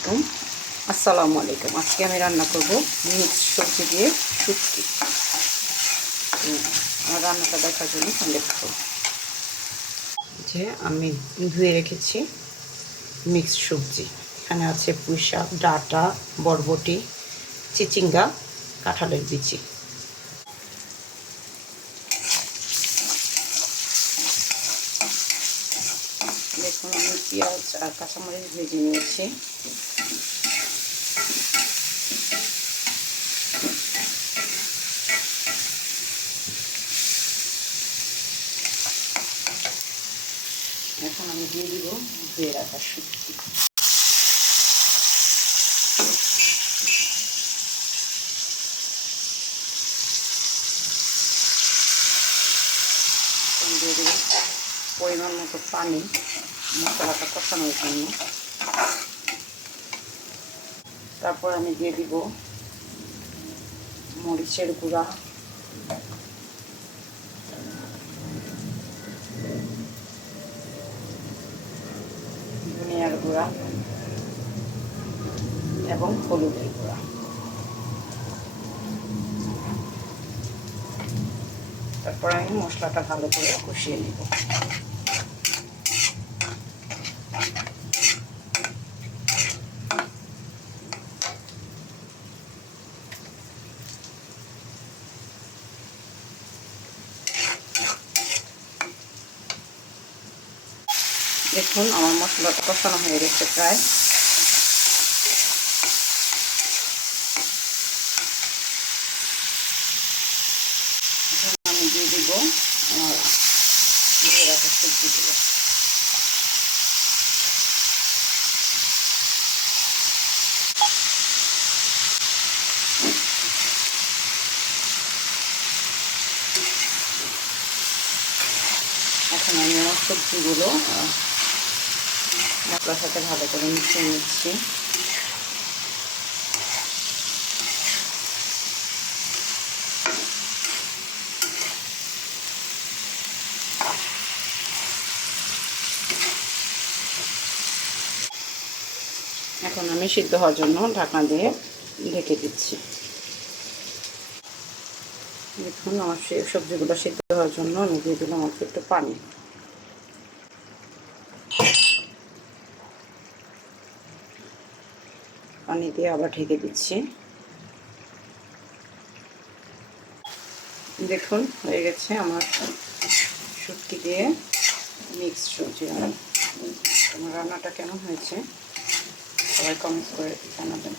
আলাইকুম। আসসালামু আলাইকুম। আজকে আমি রান্না করব মিক্স সবজি দিয়ে শুটকি। আমার রান্নাটা দেখার জন্য সঙ্গে থাকুন। যে আমি ধুয়ে রেখেছি মিক্স সবজি। এখানে আছে পুঁই শাক, ডাঁটা, বরবটি, চিচিঙ্গা, কাঁঠালের বিচি। দেখুন আমি পেঁয়াজ আর কাঁচামরিচ ভেজে নিয়েছি। এখন আমি দিয়ে দিব ধুয়ে রাখা শুটকি। দিয়ে দেব পরিমাণ মতো পানি মশলাটা কষানোর জন্য। তারপর আমি দিয়ে দিব মরিচের গুঁড়া, ধনিয়ার গুঁড়া এবং হলুদের গুঁড়া। তারপর আমি মশলাটা ভালো করে কষিয়ে নেব। দেখুন আমার মশলাটা কষানো হয়ে গেছে প্রায়। এখন আমি দিয়ে দিব আমার ধুয়ে রাখা সবজিগুলো। এখন আমি আমার সবজিগুলো মশলার সাথে ভালো করে মিশিয়ে নিচ্ছি। এখন আমি সিদ্ধ হওয়ার জন্য ঢাকনা দিয়ে ঢেকে দিচ্ছি। দেখুন আমার সবজিগুলো সিদ্ধ হওয়ার জন্য আমি দিয়ে দিলাম অল্প একটু পানি। পানি দিয়ে আবার ঢেকে দিচ্ছি। দেখুন হয়ে গেছে আমার শুটকি দিয়ে মিক্স সবজি। আমার রান্নাটা কেমন হয়েছে সবাই কমেন্ট করে জানাবেন।